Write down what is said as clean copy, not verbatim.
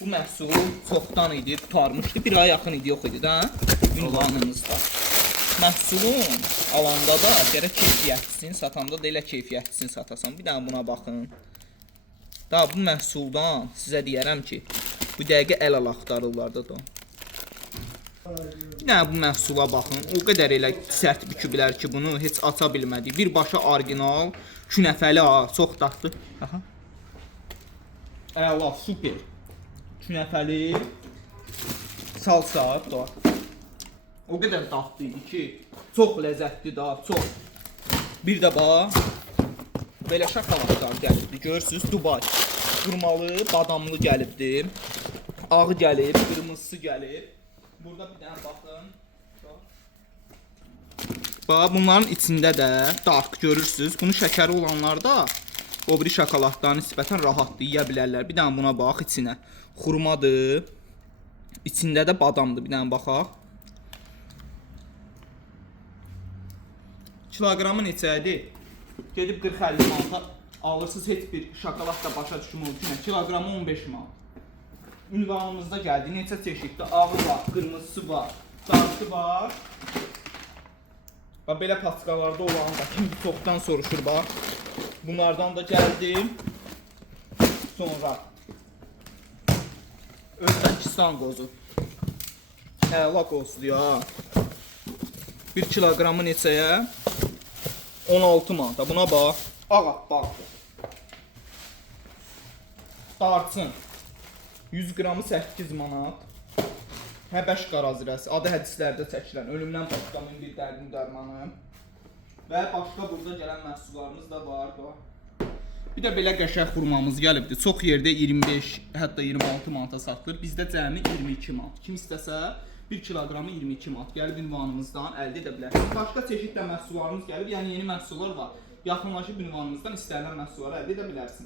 Bu məhsul çoxdan idi, tutarmışdı. Bir aya yaxın idi, yox idi da ünvanımızda. Məhsulun alanda da gərək keyfiyyətlisini, satanda da elə keyfiyyətlisini satasan. Bir dənə buna baxın. Daha bu məhsuldan sizə deyərəm ki, bu dəqiqə əl axtarırlar da. Bir dənə bu məhsula baxın. O qədər elə sərt büküblər ki, bunu heç aça bilmədik. Birbaşa orijinal, künəfəli ha, çox dadlı. Aha. Əla, super. Künəfəli salsa da. O qədər dadlı idi ki, çox ləzzətli da, çox. Bir də bax, belə şokoladlar gəlibdi. Görürsüz, Dubai. Qurmalı, badamlı gəlibdi. Ağ gəlib, qırmızısı gəlib. Burada bir dənə baxın. Bax, bunların içində də dark görürsüz. Bunu şəkəri olanlar da o biri şokoladdan nisbətən rahatdır, yeyə bilərlər. Bir dənə buna bax içinə. Xurmadır. İçində də badamdır. Bir dənə baxaq. Kiloqramı neçədir? Gedib 40-50 manata alırsınız, heç bir şokolad da başa düşmür mümkün. Kiloqramı 15 manat. Ünvanımızda gəldi. Neçə çeşiddə? Ağı var, qırmızısı var, darkı var. Bax, belə paçkalarda olan da kimdir çoxdan soruşur bax. Bunlardan da gəldi. Sonra Özbəkistan qozu. Əla qozudur ya. 1 kiloqramı neçəyə? 16 manata. Buna bax. Ağappaq. Darçın. 100 qramı 8 manat. Həbəş qarazirəsi. Adı hədislərdə çəkilən. Ölümdən başqa min bir dərdin dərmanı. Və başqa burada gələn məhsullarımız da var. Bir də belə qəşəng xurmamız gəlibdir. Çox yerdə 25, hətta 26 manata satılır. Bizdə cəmi 22 manat. Kim istəsə 1 kiloqramı 22 manat. Gəlib ünvanımızdan əldə edə bilərsiniz. Başqa çeşiddə məhsullarımız gəlib. Yəni yeni məhsullar var. Yaxınlaşıb ünvanımızdan istənilən məhsulları əldə edə bilərsiniz.